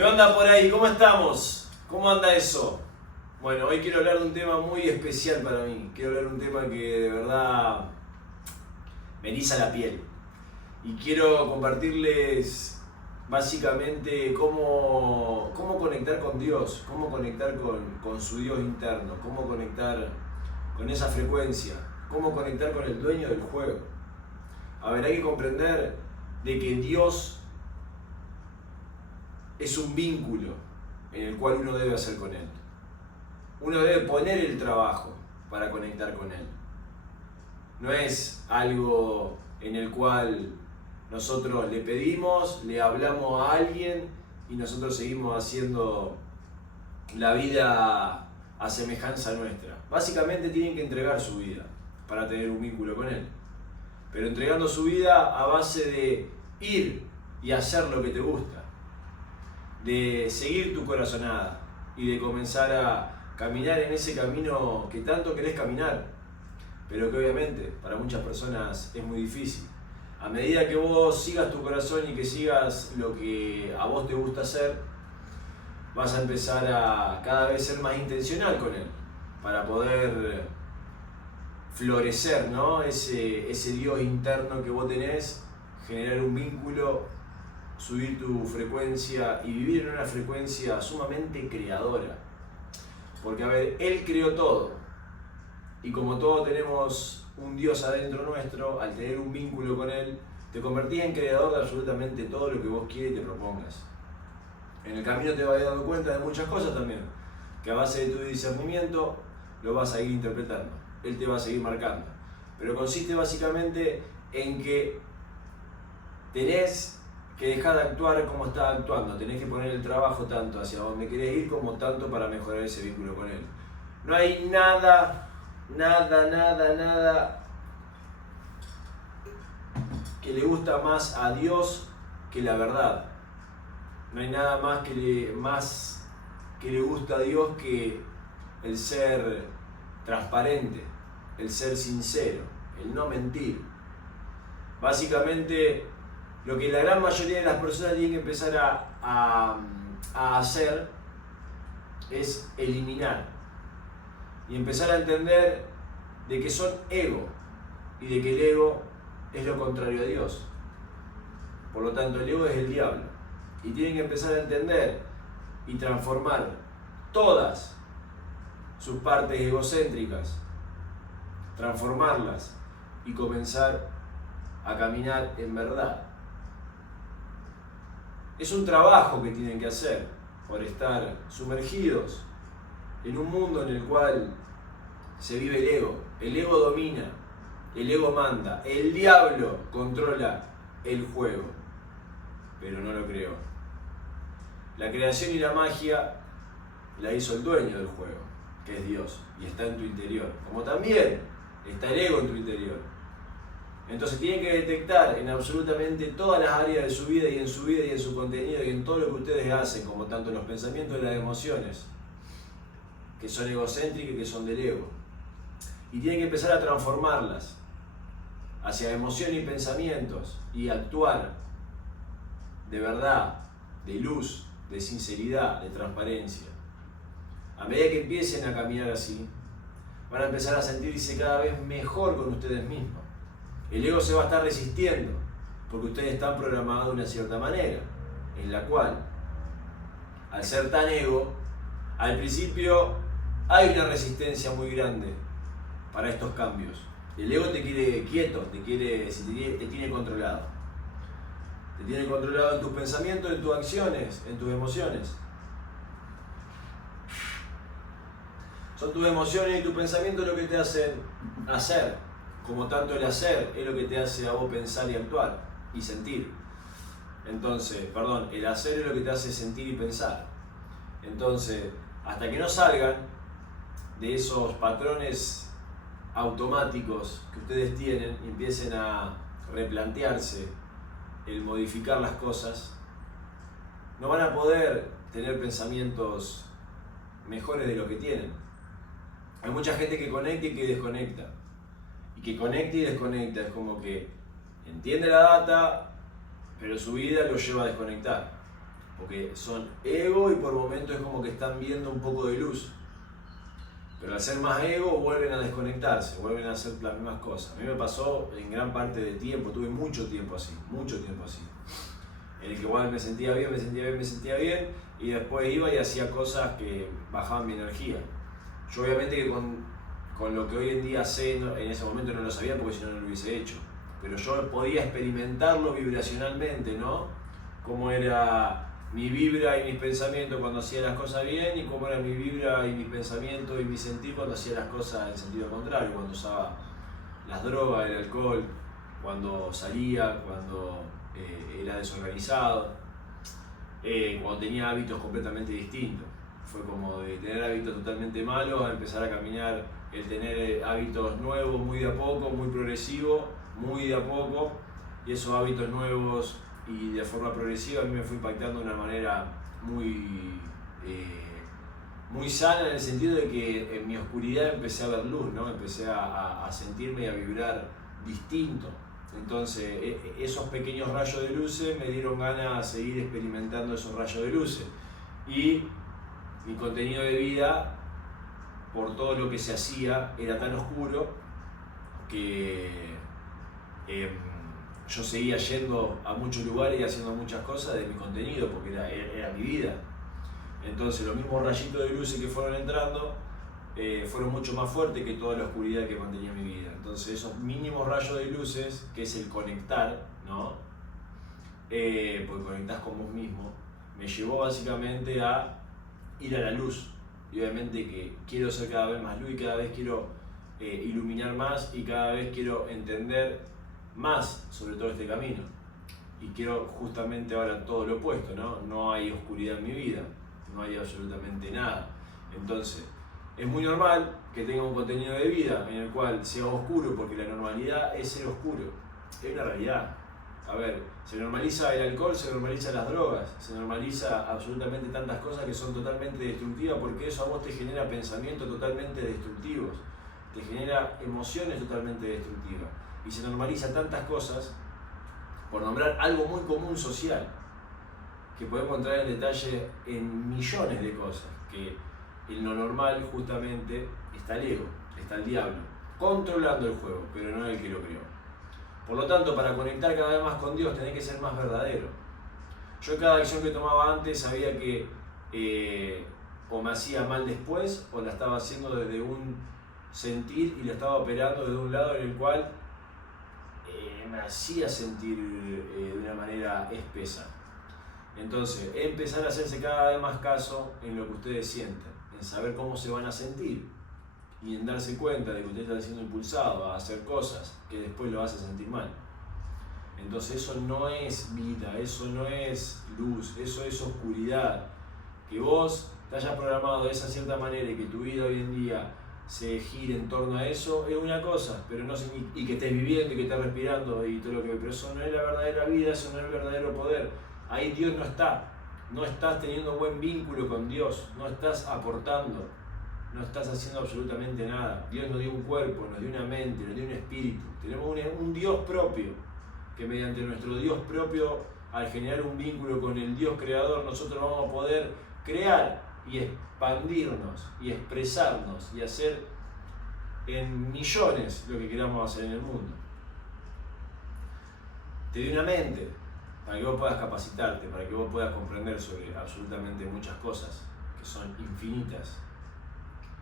¿Qué onda por ahí? ¿Cómo estamos? ¿Cómo anda eso? Bueno, hoy quiero hablar de un tema muy especial para mí. Quiero hablar de un tema que de verdad me eriza la piel. Y quiero compartirles básicamente cómo conectar con Dios, cómo conectar con su Dios interno, cómo conectar con esa frecuencia, cómo conectar con el dueño del juego. A ver, hay que comprender de que Dios es un vínculo en el cual uno debe hacer con Él. Uno debe poner el trabajo para conectar con Él. No es algo en el cual nosotros le pedimos, le hablamos a alguien y nosotros seguimos haciendo la vida a semejanza nuestra. Básicamente tienen que entregar su vida para tener un vínculo con Él. Pero entregando su vida a base de ir y hacer lo que te gusta, de seguir tu corazonada y de comenzar a caminar en ese camino que tanto querés caminar, pero que obviamente para muchas personas es muy difícil. A medida que vos sigas tu corazón y que sigas lo que a vos te gusta hacer, vas a empezar a cada vez ser más intencional con él, para poder florecer, ¿no? Ese Dios interno que vos tenés, generar un vínculo, subir tu frecuencia y vivir en una frecuencia sumamente creadora. Porque a ver, Él creó todo. Y como todos tenemos un Dios adentro nuestro, al tener un vínculo con Él, te convertís en creador de absolutamente todo lo que vos quieres y te propongas. En el camino te vas a ir dando cuenta de muchas cosas también, que a base de tu discernimiento lo vas a ir interpretando. Él te va a seguir marcando. Pero consiste básicamente en que tenés que dejar de actuar como estás actuando, tenés que poner el trabajo tanto hacia donde querés ir como tanto para mejorar ese vínculo con Él. No hay nada que le gusta más a Dios que la verdad. No hay nada más que le gusta a Dios que el ser transparente, el ser sincero, el no mentir. Básicamente, lo que la gran mayoría de las personas tienen que empezar a hacer es eliminar y empezar a entender de que son ego y de que el ego es lo contrario a Dios. Por lo tanto, el ego es el diablo y tienen que empezar a entender y transformar todas sus partes egocéntricas, transformarlas y comenzar a caminar en verdad. Es un trabajo que tienen que hacer por estar sumergidos en un mundo en el cual se vive el ego. El ego domina, el ego manda, el diablo controla el juego, pero no lo creó. La creación y la magia la hizo el dueño del juego, que es Dios, y está en tu interior, como también está el ego en tu interior. Entonces tienen que detectar en absolutamente todas las áreas de su vida y en su vida y en su contenido y en todo lo que ustedes hacen, como tanto los pensamientos y las emociones, que son egocéntricas y que son del ego. Y tienen que empezar a transformarlas hacia emoción y pensamientos y actuar de verdad, de luz, de sinceridad, de transparencia. A medida que empiecen a caminar así, van a empezar a sentirse cada vez mejor con ustedes mismos. El ego se va a estar resistiendo, porque ustedes están programados de una cierta manera, en la cual, al ser tan ego, al principio hay una resistencia muy grande para estos cambios. El ego te quiere quieto, te tiene controlado. Te tiene controlado en tus pensamientos, en tus acciones, en tus emociones. Son tus emociones y tus pensamientos lo que te hacen hacer. Como tanto el hacer es lo que te hace a vos pensar y actuar y sentir. Entonces, el hacer es lo que te hace sentir y pensar. Entonces, hasta que no salgan de esos patrones automáticos que ustedes tienen y empiecen a replantearse el modificar las cosas, no van a poder tener pensamientos mejores de lo que tienen. Hay mucha gente que conecta y que desconecta. Y que conecta y desconecta, es como que entiende la data, pero su vida lo lleva a desconectar. porque son ego y por momentos es como que están viendo un poco de luz. Pero al ser más ego vuelven a desconectarse, vuelven a hacer las mismas cosas. A mí me pasó en gran parte del tiempo, tuve mucho tiempo así, en el que igual me sentía bien, y después iba y hacía cosas que bajaban mi energía. Yo obviamente que con lo que hoy en día sé, en ese momento no lo sabía porque si no, no lo hubiese hecho. Pero yo podía experimentarlo vibracionalmente, ¿no? Cómo era mi vibra y mis pensamientos cuando hacía las cosas bien y cómo era mi vibra y mis pensamientos y mi sentir cuando hacía las cosas en sentido contrario, cuando usaba las drogas, el alcohol, cuando salía, cuando era desorganizado, cuando tenía hábitos completamente distintos. Fue como de tener hábitos totalmente malos a empezar a caminar, el tener hábitos nuevos muy de a poco, muy progresivo, muy de a poco, y esos hábitos nuevos y de forma progresiva a mí me fue impactando de una manera muy sana, en el sentido de que en mi oscuridad empecé a ver luz, ¿no? Empecé a sentirme y a vibrar distinto. Entonces esos pequeños rayos de luces me dieron ganas de seguir experimentando esos rayos de luces, y mi contenido de vida, por todo lo que se hacía, era tan oscuro que yo seguía yendo a muchos lugares y haciendo muchas cosas de mi contenido, porque era mi vida. Entonces los mismos rayitos de luces que fueron entrando fueron mucho más fuertes que toda la oscuridad que mantenía mi vida. Entonces esos mínimos rayos de luces, que es el conectar, ¿no? Porque conectás con vos mismo, me llevó básicamente a ir a la luz. Y obviamente que quiero ser cada vez más luz y cada vez quiero iluminar más y cada vez quiero entender más sobre todo este camino. Y quiero justamente ahora todo lo opuesto, ¿no? No hay oscuridad en mi vida, no hay absolutamente nada. Entonces, es muy normal que tenga un contenido de vida en el cual sea oscuro, porque la normalidad es ser oscuro. Es una realidad. A ver, se normaliza el alcohol, se normaliza las drogas, se normaliza absolutamente tantas cosas que son totalmente destructivas, porque eso a vos te genera pensamientos totalmente destructivos, te genera emociones totalmente destructivas. Y se normaliza tantas cosas, por nombrar algo muy común social, que podemos entrar en detalle en millones de cosas, que en lo normal justamente está el ego, está el diablo, controlando el juego, pero no el que lo creó. Por lo tanto, para conectar cada vez más con Dios tenés que ser más verdadero. Yo en cada acción que tomaba antes sabía que o me hacía mal después, o la estaba haciendo desde un sentir y la estaba operando desde un lado en el cual me hacía sentir de una manera espesa. Entonces, empezar a hacerse cada vez más caso en lo que ustedes sienten, en saber cómo se van a sentir y en darse cuenta de que ustedes están siendo impulsados a hacer cosas que después lo hacen sentir mal. Entonces eso no es vida, eso no es luz, eso es oscuridad. Que vos te hayas programado de esa cierta manera y que tu vida hoy en día se gire en torno a eso es una cosa, pero no y que estés viviendo y que estés respirando y todo lo que, pero eso no es la verdadera vida, eso no es el verdadero poder. Ahí Dios no está, no estás teniendo buen vínculo con Dios, no estás aportando, no estás haciendo absolutamente nada. Dios nos dio un cuerpo, nos dio una mente, nos dio un espíritu, tenemos un Dios propio, que mediante nuestro Dios propio, al generar un vínculo con el Dios creador, nosotros vamos a poder crear y expandirnos y expresarnos y hacer en millones lo que queramos hacer en el mundo. Te dio una mente para que vos puedas capacitarte, para que vos puedas comprender sobre absolutamente muchas cosas que son infinitas.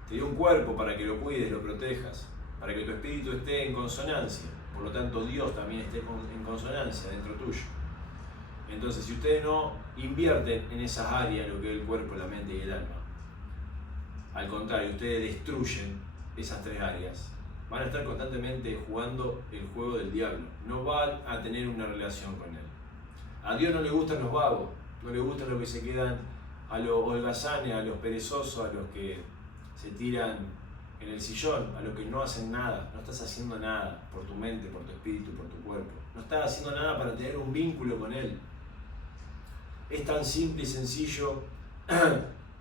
Te dio un cuerpo para que lo cuides, lo protejas, para que tu espíritu esté en consonancia, por lo tanto Dios también esté en consonancia dentro tuyo. Entonces, si ustedes no invierten en esas áreas, lo que es el cuerpo, la mente y el alma, al contrario, ustedes destruyen esas tres áreas, van a estar constantemente jugando el juego del diablo, no van a tener una relación con él. A Dios no le gustan los vagos, no le gustan los que se quedan a los holgazanes, a los perezosos, a los que se tiran en el sillón, a los que no hacen nada. No estás haciendo nada por tu mente, por tu espíritu, por tu cuerpo. No estás haciendo nada para tener un vínculo con él. Es tan simple y sencillo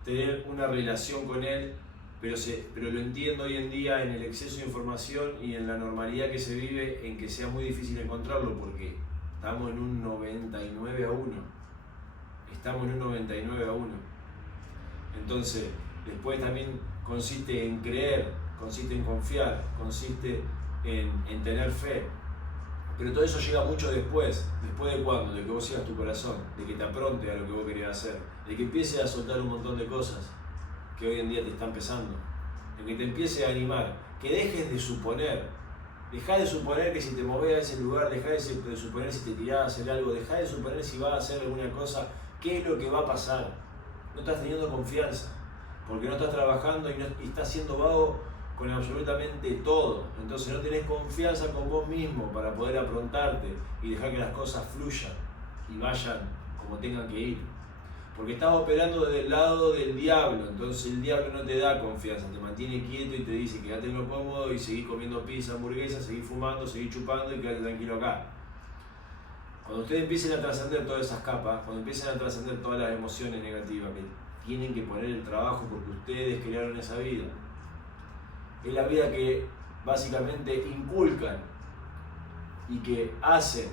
tener una relación con él, pero lo entiendo hoy en día en el exceso de información y en la normalidad que se vive, en que sea muy difícil encontrarlo, porque estamos en un 99-1. Estamos en un 99-1. Entonces, después también consiste en creer, consiste en confiar, consiste en tener fe. Pero todo eso llega mucho después. ¿Después de cuándo? De que vos sigas tu corazón, de que te apronte a lo que vos querías hacer, de que empieces a soltar un montón de cosas que hoy en día te están pesando, de que te empieces a animar, que dejes de suponer. Dejá de suponer que si te movés a ese lugar, dejá de suponer si te tirás a hacer algo, dejá de suponer si vas a hacer alguna cosa, qué es lo que va a pasar. No estás teniendo confianza, porque no estás trabajando y estás siendo vago con absolutamente todo. Entonces no tenés confianza con vos mismo para poder aprontarte y dejar que las cosas fluyan y vayan como tengan que ir. Porque estás operando desde el lado del diablo, entonces el diablo no te da confianza, te mantiene quieto y te dice quédate en lo cómodo y seguís comiendo pizza, hamburguesa, seguís fumando, seguís chupando y quédate tranquilo acá. Cuando ustedes empiecen a trascender todas esas capas, cuando empiecen a trascender todas las emociones negativas que tienen que poner el trabajo porque ustedes crearon esa vida, es la vida que básicamente inculcan y que hacen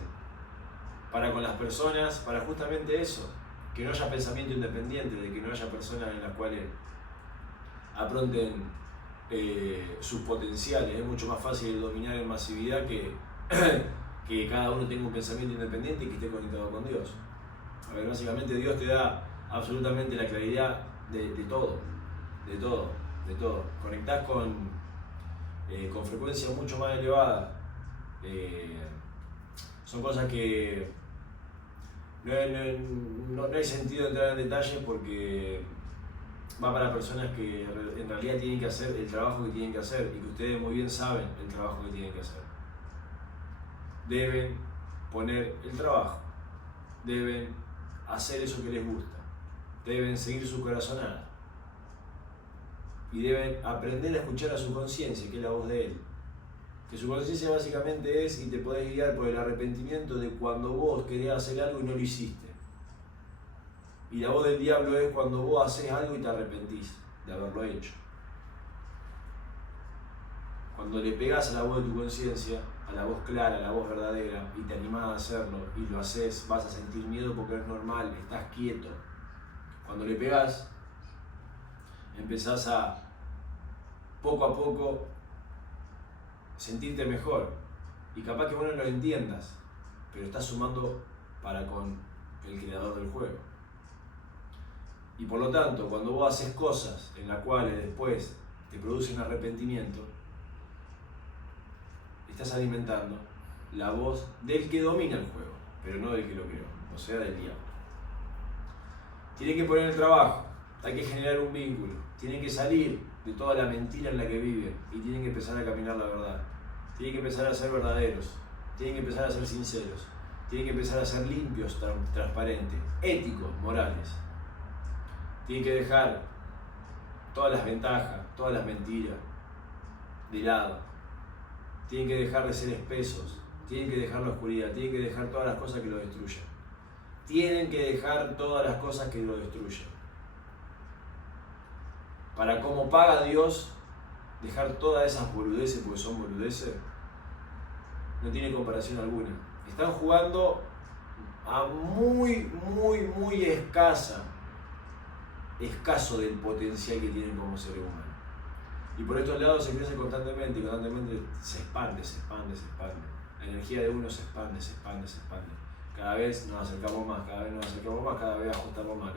para con las personas, para justamente eso, que no haya pensamiento independiente, de que no haya personas en las cuales apronten sus potenciales. Es mucho más fácil dominar en masividad que cada uno tenga un pensamiento independiente y que esté conectado con Dios. A ver, básicamente Dios te da absolutamente la claridad de todo. Conectás con frecuencia mucho más elevada. Son cosas que no hay sentido entrar en detalles porque va para personas que en realidad tienen que hacer el trabajo que tienen que hacer y que ustedes muy bien saben el trabajo que tienen que hacer. Deben poner el trabajo, deben hacer eso que les gusta, deben seguir su corazonada y deben aprender a escuchar a su conciencia, que es la voz de él. Que su conciencia básicamente es, y te podés guiar por el arrepentimiento de cuando vos querías hacer algo y no lo hiciste. Y la voz del diablo es cuando vos haces algo y te arrepentís de haberlo hecho. Cuando le pegás a la voz de tu conciencia, a la voz clara, a la voz verdadera, y te animás a hacerlo y lo haces, vas a sentir miedo porque es normal, estás quieto. Cuando le pegás, empezás a poco a poco sentirte mejor. Y capaz que vos no lo entiendas, pero estás sumando para con el creador del juego. Y por lo tanto, cuando vos haces cosas en las cuales después te producen arrepentimiento, estás alimentando la voz del que domina el juego, pero no del que lo creó, o sea, del diablo. Tienen que poner el trabajo, hay que generar un vínculo, tienen que salir de toda la mentira en la que viven y tienen que empezar a caminar la verdad. Tienen que empezar a ser verdaderos, tienen que empezar a ser sinceros, tienen que empezar a ser limpios, transparentes, éticos, morales. Tienen que dejar todas las ventajas, todas las mentiras de lado. Tienen que dejar de ser espesos, tienen que dejar la oscuridad, tienen que dejar todas las cosas que lo destruyen. Tienen que dejar todas las cosas que lo destruyen. Para como paga Dios, dejar todas esas boludeces, porque son boludeces, no tiene comparación alguna. Están jugando a muy escaso del potencial que tienen como seres humanos. Y por estos lados se crece constantemente y constantemente se expande. La energía de uno se expande. Cada vez nos acercamos más, cada vez ajustamos más.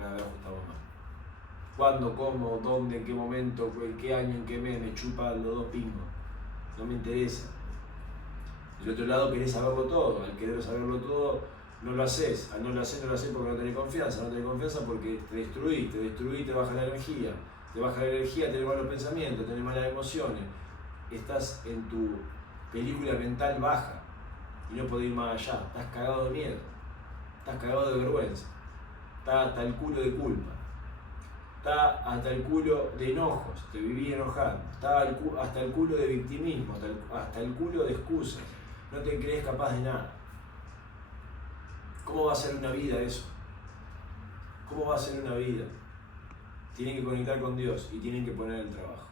¿Cuándo, cómo, dónde, en qué momento, en qué año, en qué mes? Me chupa los dos pingos. No me interesa. Del otro lado querés saberlo todo. Al querer saberlo todo, no lo haces. Al no lo haces porque no tenés confianza. No tenés confianza porque te destruís, te baja la energía. Te baja la energía, tenés malos pensamientos, tenés malas emociones. Estás en tu película mental baja y no podés ir más allá. Estás cagado de miedo. Estás cagado de vergüenza. Estás hasta el culo de culpa. Está hasta el culo de enojos, te viví enojando, está hasta el culo de victimismo, hasta el culo de excusas, no te crees capaz de nada. ¿Cómo va a ser una vida eso? ¿Cómo va a ser una vida? Tienen que conectar con Dios y tienen que poner el trabajo.